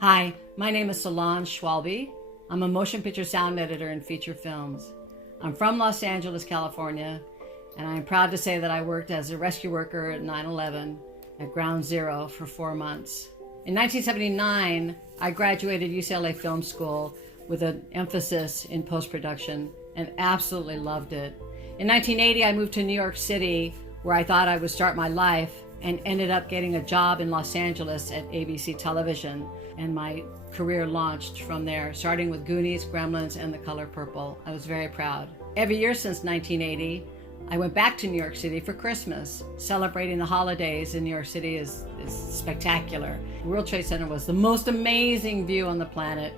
Hi, my name is Solange Schwalbe. I'm a motion picture sound editor in feature films. I'm from Los Angeles, California, and I'm proud to say that I worked as a rescue worker at 9/11 at Ground Zero for 4 months. In 1979, I graduated UCLA Film School with an emphasis in post-production and absolutely loved it. In 1980, I moved to New York City, where I thought I would start my life, and ended up getting a job in Los Angeles at ABC Television, and my career launched from there, starting with Goonies, Gremlins, and The Color Purple. I was very proud. Every year since 1980, I went back to New York City for Christmas. Celebrating the holidays in New York City is spectacular. World Trade Center was the most amazing view on the planet,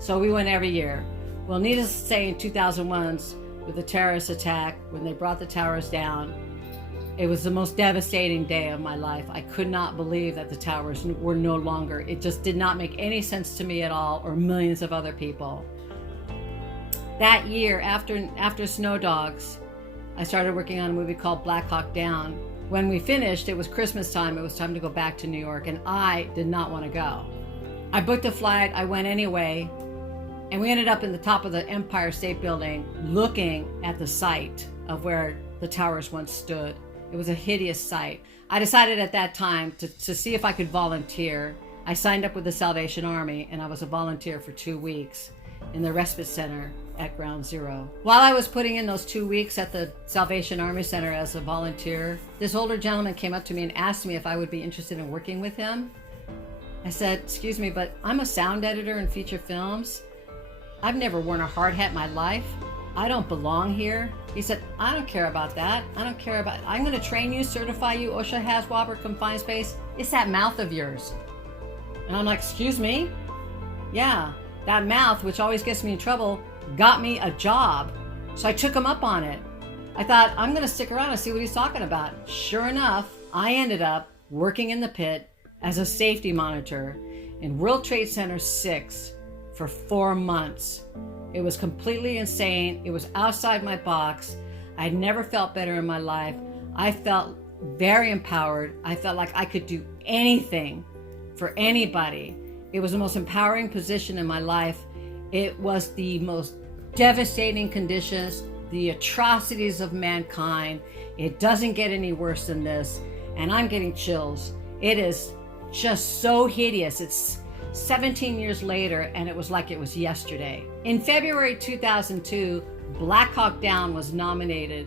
so we went every year. Well, needless to say, in 2001, with the terrorist attack, when they brought the towers down, it was the most devastating day of my life. I could not believe that the towers were no longer. It just did not make any sense to me at all, or millions of other people. That year, after Snow Dogs, I started working on a movie called Black Hawk Down. When we finished, it was Christmas time. It was time to go back to New York, and I did not want to go. I booked a flight. I went anyway, and we ended up in the top of the Empire State Building looking at the site of where the towers once stood. It was a hideous sight. I decided at that time to see if I could volunteer. I signed up with the Salvation Army, and I was a volunteer for 2 weeks in the respite center at Ground Zero. While I was putting in those 2 weeks at the Salvation Army Center as a volunteer, this older gentleman came up to me and asked me if I would be interested in working with him. I said, "Excuse me, but I'm a sound editor in feature films. I've never worn a hard hat in my life. I don't belong here." He said, "I don't care about that. I'm going to train you, certify you. OSHA has Schwalbe confined space. It's that mouth of yours." And I'm like, "Excuse me?" "Yeah, that mouth, which always gets me in trouble, got me a job." So I took him up on it. I thought, I'm going to stick around and see what he's talking about. Sure enough, I ended up working in the pit as a safety monitor in World Trade Center 6 for 4 months. It was completely insane. It was outside my box. I'd never felt better in my life. I felt very empowered. I felt like I could do anything for anybody. It was the most empowering position in my life. It was the most devastating conditions, the atrocities of mankind. It doesn't get any worse than this, and I'm getting chills. It is just so hideous. It's 17 years later, and it was like it was yesterday. In February 2002, Black Hawk Down was nominated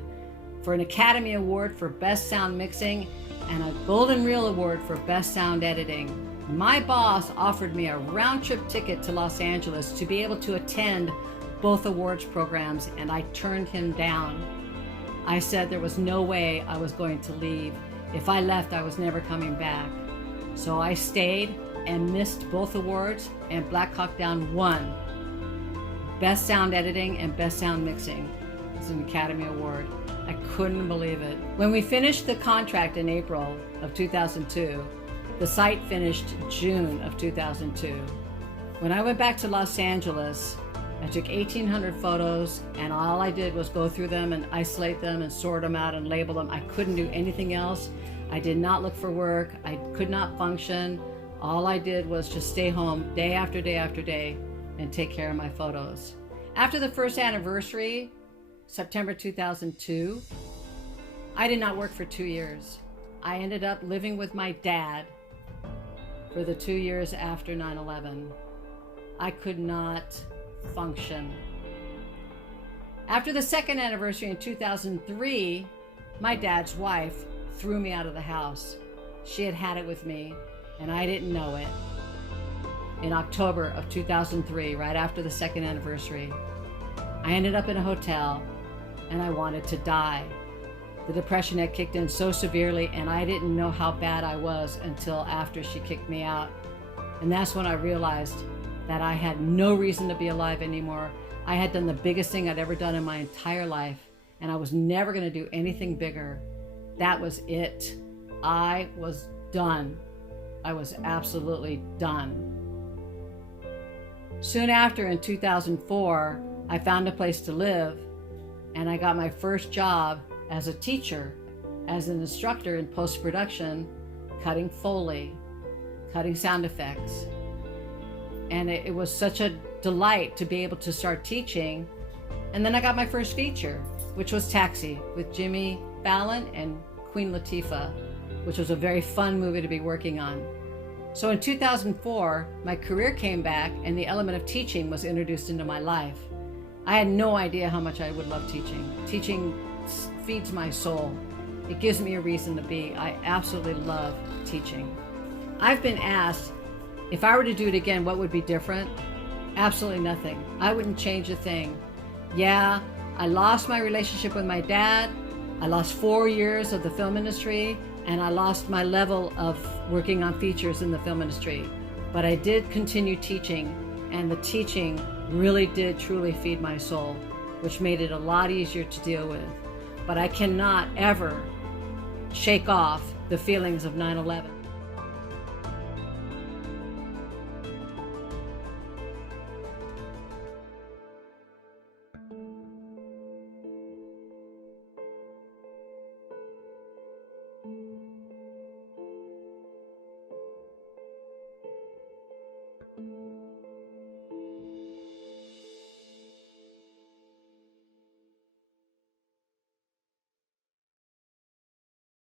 for an Academy Award for Best Sound Mixing and a Golden Reel Award for Best Sound Editing. My boss offered me a round-trip ticket to Los Angeles to be able to attend both awards programs, and I turned him down. I said there was no way I was going to leave. If I left, I was never coming back. So I stayed and missed both awards, and Black Hawk Down won Best Sound Editing and Best Sound Mixing. It's an Academy Award. I couldn't believe it. When we finished the contract in April of 2002, the site finished June of 2002. When I went back to Los Angeles, I took 1,800 photos, and all I did was go through them and isolate them and sort them out and label them. I couldn't do anything else. I did not look for work. I could not function. All I did was just stay home day after day after day and take care of my photos. After the first anniversary, September 2002, I did not work for 2 years. I ended up living with my dad for the 2 years after 9/11. I could not function. After the second anniversary in 2003, my dad's wife threw me out of the house. She had had it with me, and I didn't know it. In October of 2003, right after the second anniversary, I ended up in a hotel, and I wanted to die. The depression had kicked in so severely, and I didn't know how bad I was until after she kicked me out. And that's when I realized that I had no reason to be alive anymore. I had done the biggest thing I'd ever done in my entire life, and I was never going to do anything bigger. That was it. I was done. I was absolutely done. Soon after, in 2004, I found a place to live, and I got my first job as a teacher, as an instructor in post-production, cutting Foley. cutting sound effects. And it was such a delight to be able to start teaching. And then I got my first feature, which was Taxi, with Jimmy Fallon and Queen Latifah, which was a very fun movie to be working on. So in 2004, my career came back and the element of teaching was introduced into my life. I had no idea how much I would love teaching. Teaching feeds my soul. It gives me a reason to be. I absolutely love teaching. I've been asked, if I were to do it again, what would be different? Absolutely nothing. I wouldn't change a thing. Yeah, I lost my relationship with my dad. I lost 4 years of the film industry, and I lost my level of working on features in the film industry. But I did continue teaching, and the teaching really did truly feed my soul, which made it a lot easier to deal with. But I cannot ever shake off the feelings of 9/11.